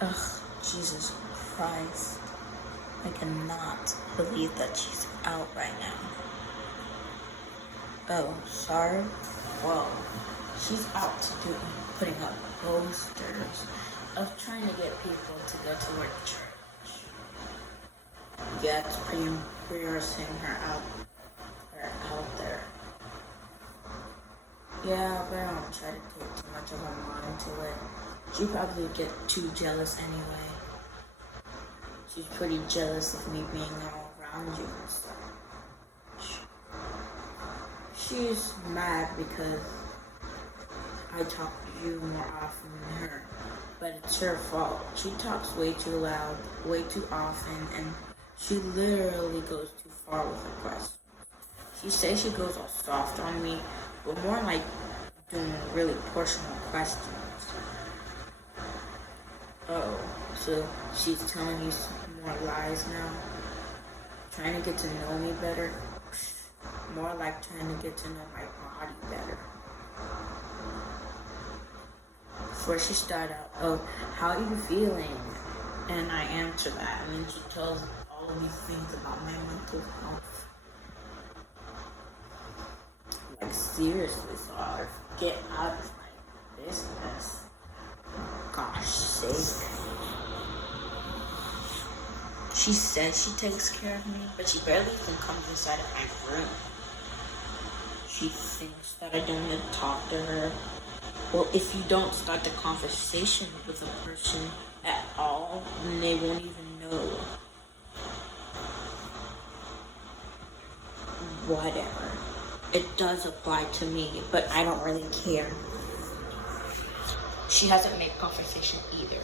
Ugh, Jesus Christ. I cannot believe that she's out right now. Oh, sarv? Well, she's out putting up posters of trying to get people to go to her church. Yeah, it's pretty embarrassing her out there. Yeah, but I don't try to take too much of her mind to it. She probably get too jealous anyway. She's pretty jealous of me being all around you and stuff. She's mad because I talk to you more often than her. But it's her fault. She talks way too loud, way too often, and she literally goes too far with her questions. She says she goes all soft on me, but more like doing really personal questions. Oh, so she's telling you some more lies now? Trying to get to know me better? More like trying to get to know my body better. First she started out, oh, how are you feeling? And I answer that, and then she tells all of these things about my mental health. Like, seriously, Sarv, get out of my business. Gosh sake. She says she takes care of me, but she barely even comes inside of my room. She thinks that I don't even talk to her. Well, if you don't start the conversation with a person at all, then they won't even know. Whatever. It does apply to me, but I don't really care. She hasn't made conversation either.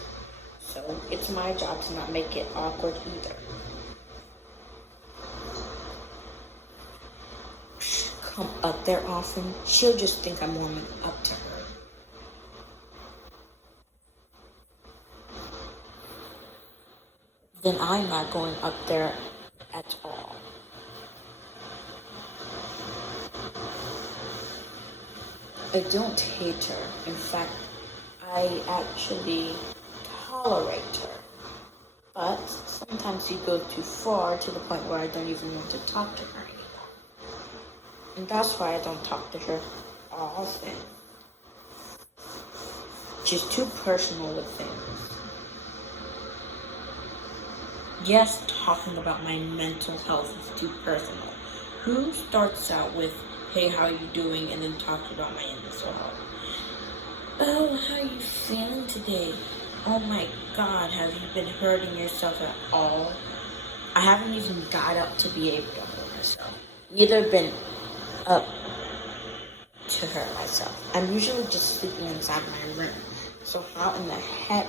So it's my job to not make it awkward either. Come up there often, she'll just think I'm warming up to her. Then I'm not going up there at all. I don't hate her. In fact, I actually tolerate her. But sometimes you go too far to the point where I don't even want to talk to her anymore. And that's why I don't talk to her often. She's too personal with things. Yes, talking about my mental health is too personal. Who starts out with, hey, how are you doing, and then talks about my mental health? Oh, how are you feeling today? Oh my God, have you been hurting yourself at all? I haven't even got up to be able to hurt myself. Neither been up to hurt myself. I'm usually just sleeping inside my room. So how in the heck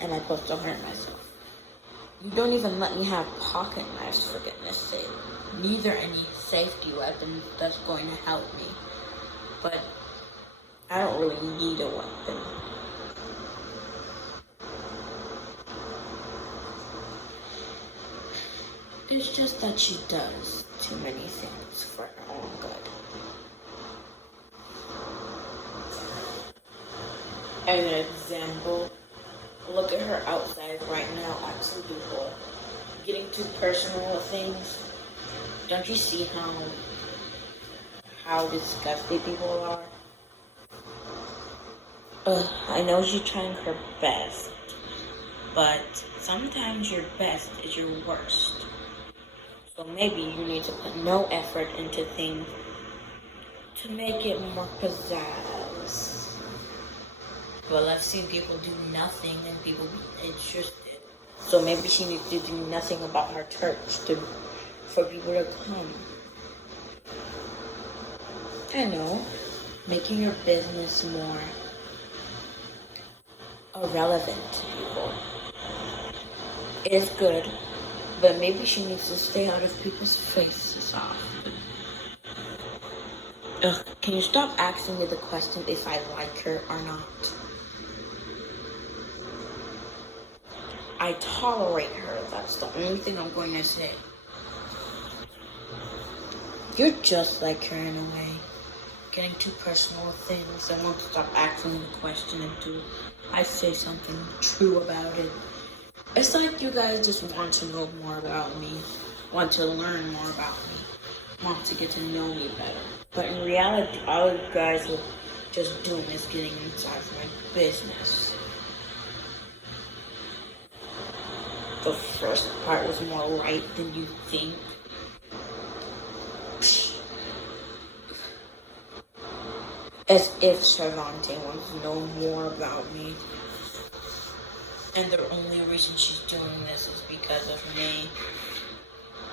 am I supposed to hurt myself? You don't even let me have pocket knives, for goodness sake. Neither any safety weapon that's going to help me. But I don't really need a weapon. It's just that she does too many things for her own good. As an example, look at her outside right now asking people, getting too personal with things. Don't you see how disgusting people are? I know she's trying her best, but sometimes your best is your worst. So maybe you need to put no effort into things to make it more pizzazz. Well, I've seen people do nothing and people be interested. So maybe she needs to do nothing about her church for people to come. I know, making your business more irrelevant to people is good, but maybe she needs to stay out of people's faces often. Can you stop asking me the question if I like her or not? I tolerate her. That's the only thing I'm going to say. You're just like her in a way. getting too personal with things. I won't stop asking the question until I say something true about it. It's like you guys just want to know more about me, want to learn more about me, want to get to know me better. But in reality, all you guys are just doing is getting inside my business. The first part was more right than you think. As if Cervante wants to know more about me. And the only reason she's doing this is because of me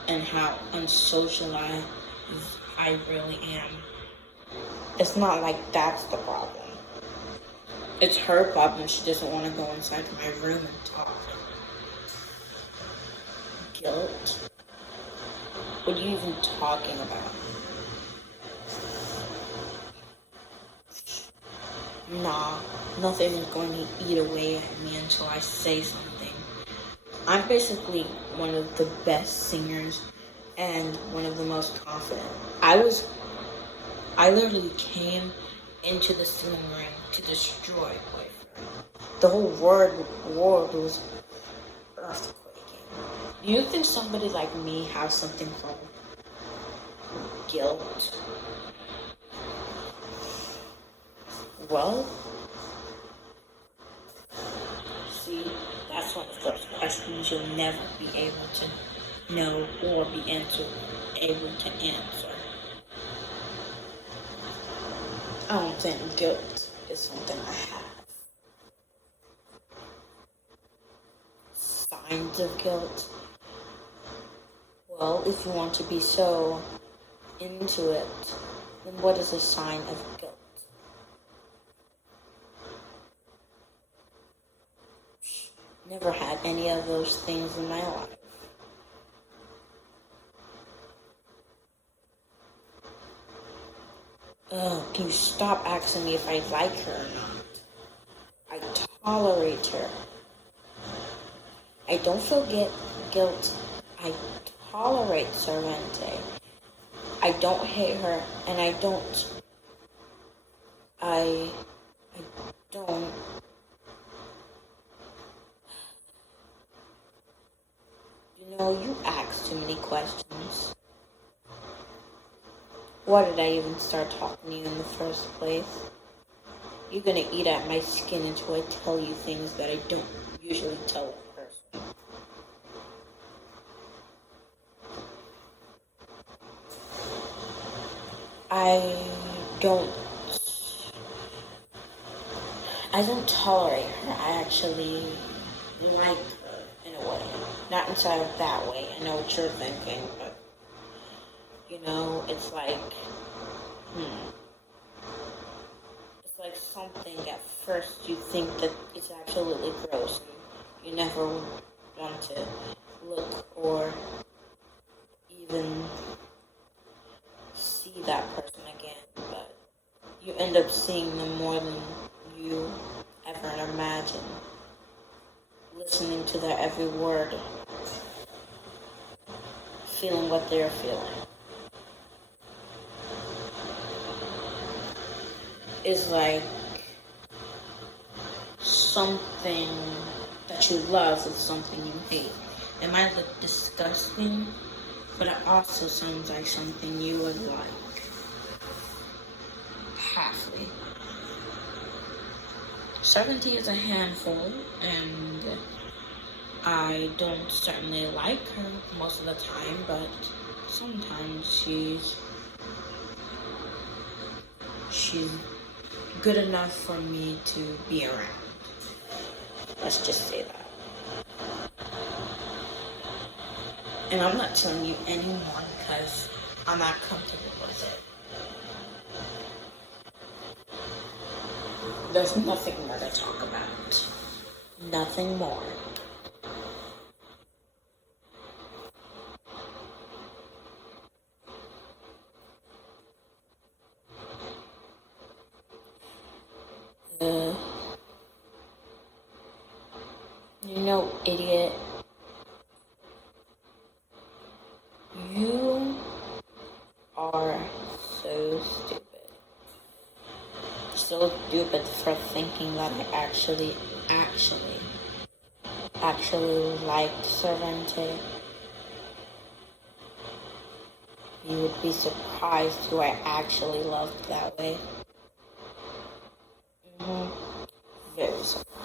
and how unsocialized I really am. It's not like that's the problem. It's her problem. She doesn't want to go inside my room and talk. Guilt? What are you even talking about? Nah, nothing is going to eat away at me until I say something. I'm basically one of the best singers and one of the most confident. I literally came into the singing ring to destroy boyfriend. The whole world was earthquaking. Do you think somebody like me has something from guilt? Well, see, that's one of those questions you'll never be able to know or be able to answer. I don't think guilt is something I have. Signs of guilt? Well, if you want to be so into it, then what is a sign of guilt? Never had any of those things in my life. Can you stop asking me if I like her or not? I tolerate her. I don't feel guilt. I tolerate Cervante. I don't hate her, and I don't. You know, you ask too many questions. Why did I even start talking to you in the first place? You're gonna eat at my skin until I tell you things that I don't usually tell a person. I don't tolerate her. I actually like her in a way. Not inside of that way. I know what you're thinking, but you know, it's like it's like something at first you think that it's absolutely gross. You never want to look or even see that person again, but you end up seeing them more than you ever imagine. Listening to their every word. Feeling what they're feeling. Is like something that you love is something you hate. It might look disgusting, but it also sounds like something you would like. Halfly. Certainty is a handful, and I don't certainly like her most of the time, but sometimes she's good enough for me to be around. Let's just say that. And I'm not telling you anymore because I'm not comfortable with it. There's nothing more to talk about. Nothing more. You know, idiot. You are so stupid. so stupid for thinking that I actually liked Servante. You would be surprised who I actually loved that way. Very surprised.